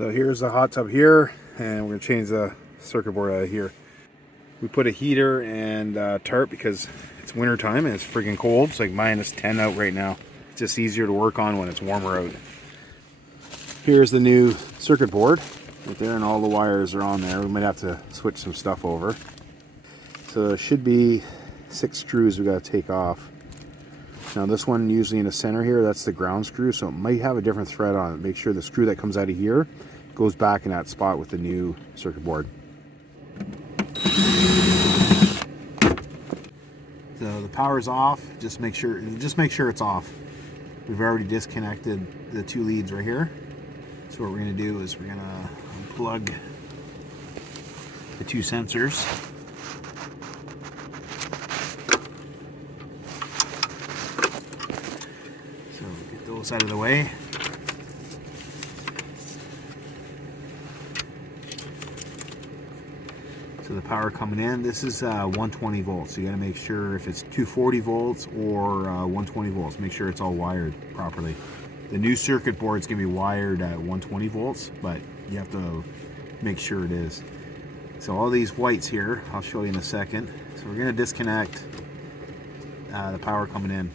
So here's the hot tub here, and we're going to change the circuit board out of here. We put a heater and tarp because it's winter time and it's freaking cold. It's like -10 out right now. It's just easier to work on when it's warmer out. Here's the new circuit board right there, and all the wires are on there. We might have to switch some stuff over. So there should be 6 screws we got to take off. Now this one usually in the center here, that's the ground screw, so it might have a different thread on it. Make sure the screw that comes out of here goes back in that spot with the new circuit board. So the power's off. Just make sure it's off. We've already disconnected the 2 leads right here. So what we're going to do is we're going to unplug the 2 sensors. So get those out of the way. So the power coming in, this is 120 volts. So you got to make sure if it's 240 volts or 120 volts, make sure it's all wired properly. The new circuit board is going to be wired at 120 volts, but you have to make sure it is. So all these whites here, I'll show you in a second. So we're going to disconnect the power coming in.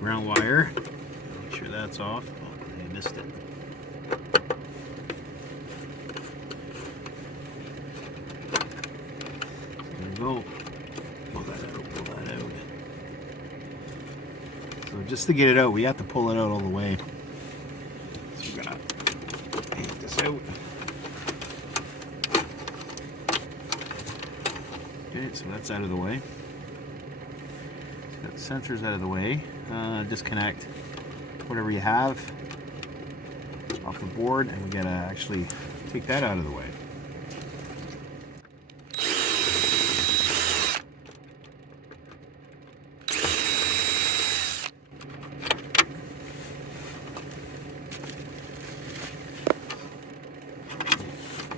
Ground wire, make sure that's off. Oh, I missed it. There we go. Pull that out, pull that out. So just to get it out, we have to pull it out all the way. So we're gonna take this out. Okay, so that's out of the way. Got the sensors out of the way. Disconnect whatever you have off the board, and we gotta actually take that out of the way.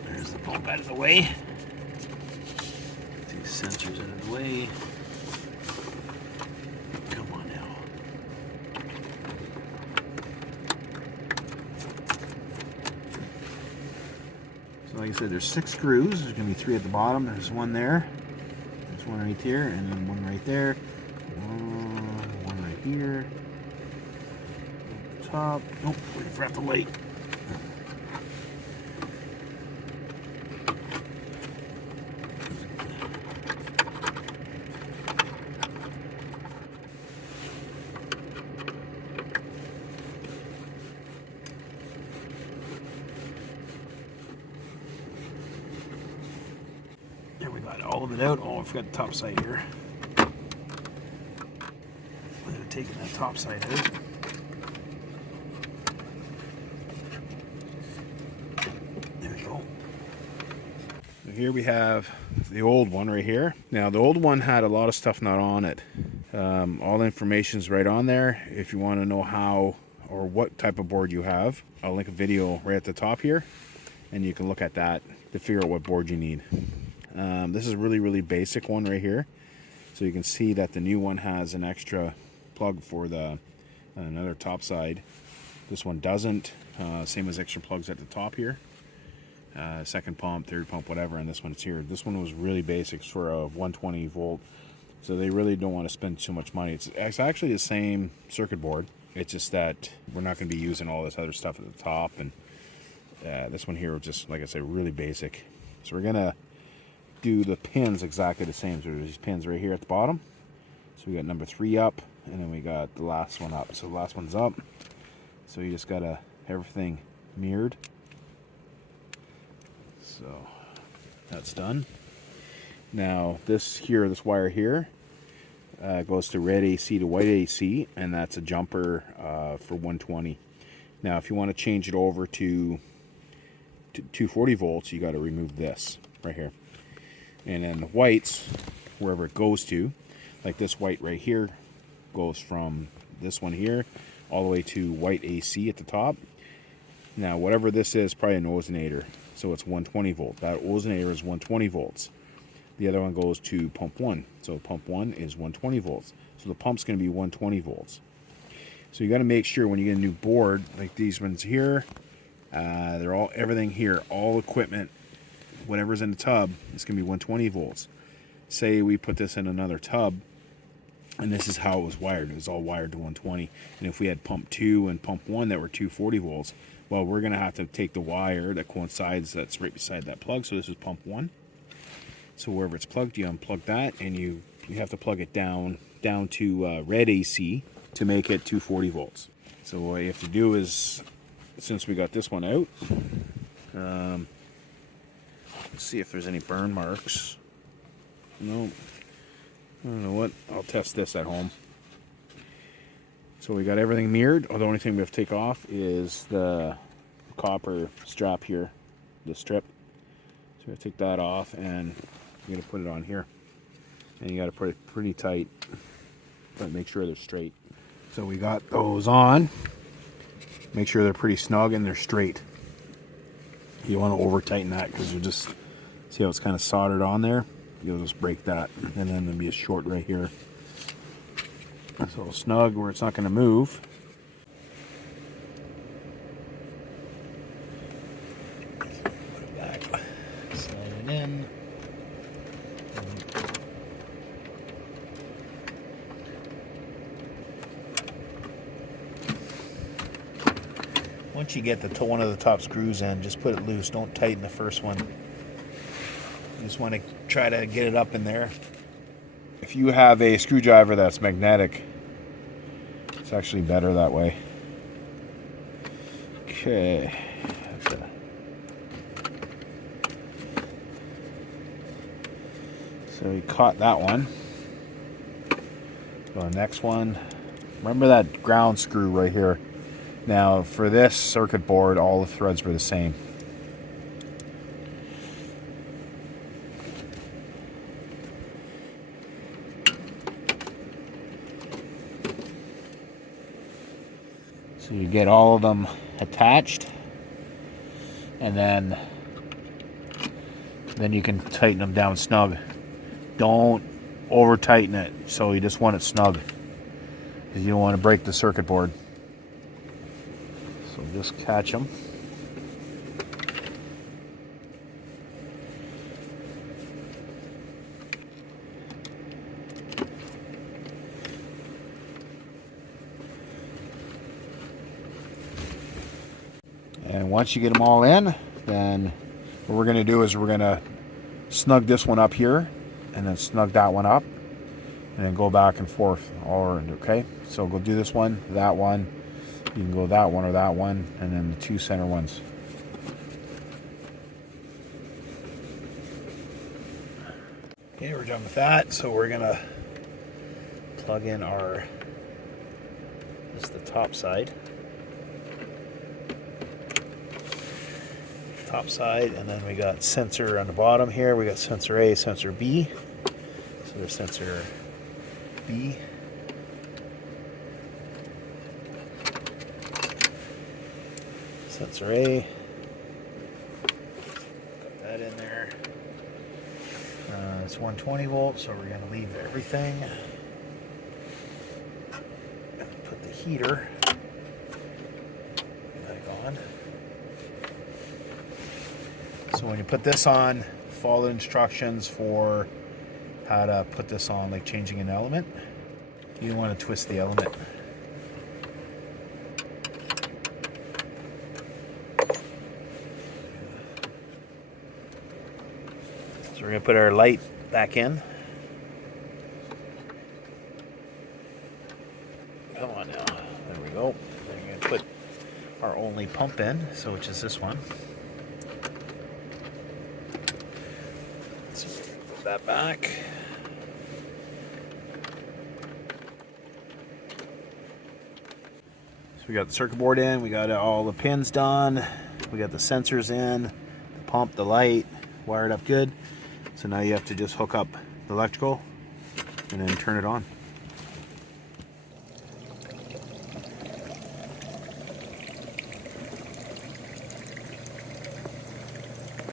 There's the pump out of the way. These sensors out of the way. Like I said, there's 6 screws. There's going to be 3 at the bottom. There's one there. There's one right here, and then one right there. One right here. Top. Nope, we forgot the light. We got all of it out. Oh, I forgot the top side here. I'm taking that top side out. There we go. So here we have the old one right here. Now the old one had a lot of stuff not on it. All the information's right on there. If you want to know how or what type of board you have, I'll link a video right at the top here, and you can look at that to figure out what board you need. This is a really basic one right here. So you can see that the new one has an extra plug for the another top side. This one doesn't. Same as extra plugs at the top here. Second pump, third pump, whatever, and this one's here. This one was really basic for a 120 volt. So they really don't want to spend too much money. It's actually the same circuit board. It's just that we're not going to be using all this other stuff at the top. And this one here was just, like I said, really basic. So we're going to do the pins exactly the same. So there's these pins right here at the bottom. So we got number 3 up, and then we got the last one up. So the last one's up. So you just gotta everything mirrored. So that's done. Now this wire here goes to red AC to white AC, and that's a jumper for 120. Now if you want to change it over to 240 volts, you got to remove this right here. And then the whites, wherever it goes to, like this white right here, goes from this one here all the way to white AC at the top. Now, whatever this is, probably an ozonator. So it's 120 volt. That ozonator is 120 volts. The other one goes to pump 1. So pump 1 is 120 volts. So the pump's going to be 120 volts. So you got to make sure when you get a new board, like these ones here, they're all, everything here, all equipment, whatever's in the tub, it's going to be 120 volts. Say we put this in another tub, and this is how it was wired. It was all wired to 120. And if we had pump 2 and pump 1 that were 240 volts, well, we're going to have to take the wire that coincides, that's right beside that plug. So this is pump 1. So wherever it's plugged, you unplug that, and you have to plug it down to red AC to make it 240 volts. So what you have to do is, since we got this one out, let's see if there's any burn marks. No. I don't know what. I'll test this at home. So we got everything mirrored. Oh, the only thing we have to take off is the copper strap here, the strip. So we have to take that off, and you're going to put it on here. And you got to put it pretty tight, but make sure they're straight. So we got those on. Make sure they're pretty snug and they're straight. You don't want to over tighten that, because you just see how it's kind of soldered on there. You'll just break that, and then there'll be a short right here. So snug where it's not going to move. Put it back, slide it in. Once you get one of the top screws in, just put it loose. Don't tighten the first one. You just want to try to get it up in there. If you have a screwdriver that's magnetic, it's actually better that way. Okay. So we caught that one. So the next one, remember that ground screw right here. Now for this circuit board, all the threads were the same. So you get all of them attached, and then you can tighten them down snug. Don't over tighten it, so you just want it snug, because you don't want to break the circuit board. So just catch them. And once you get them all in, then what we're going to do is we're going to snug this one up here, and then snug that one up, and then go back and forth all around, okay? So go do this one, that one, you can go that one or that one, and then the two center ones. Okay, we're done with that, so we're going to plug in this is the top side. Top side, and then we got sensor on the bottom here. We got sensor A, sensor B. So there's sensor B. Sensor A. Got that in there. It's 120 volts, so we're going to leave everything. Put the heater back on. So when you put this on, follow the instructions for how to put this on, like changing an element. You don't want to twist the element. So we're going to put our light back in. Come on now. There we go. Then we're going to put our only pump in, so which is this one. Put that back. So we got the circuit board in, we got all the pins done, we got the sensors in, the pump, the light, wired up good. So now you have to just hook up the electrical and then turn it on.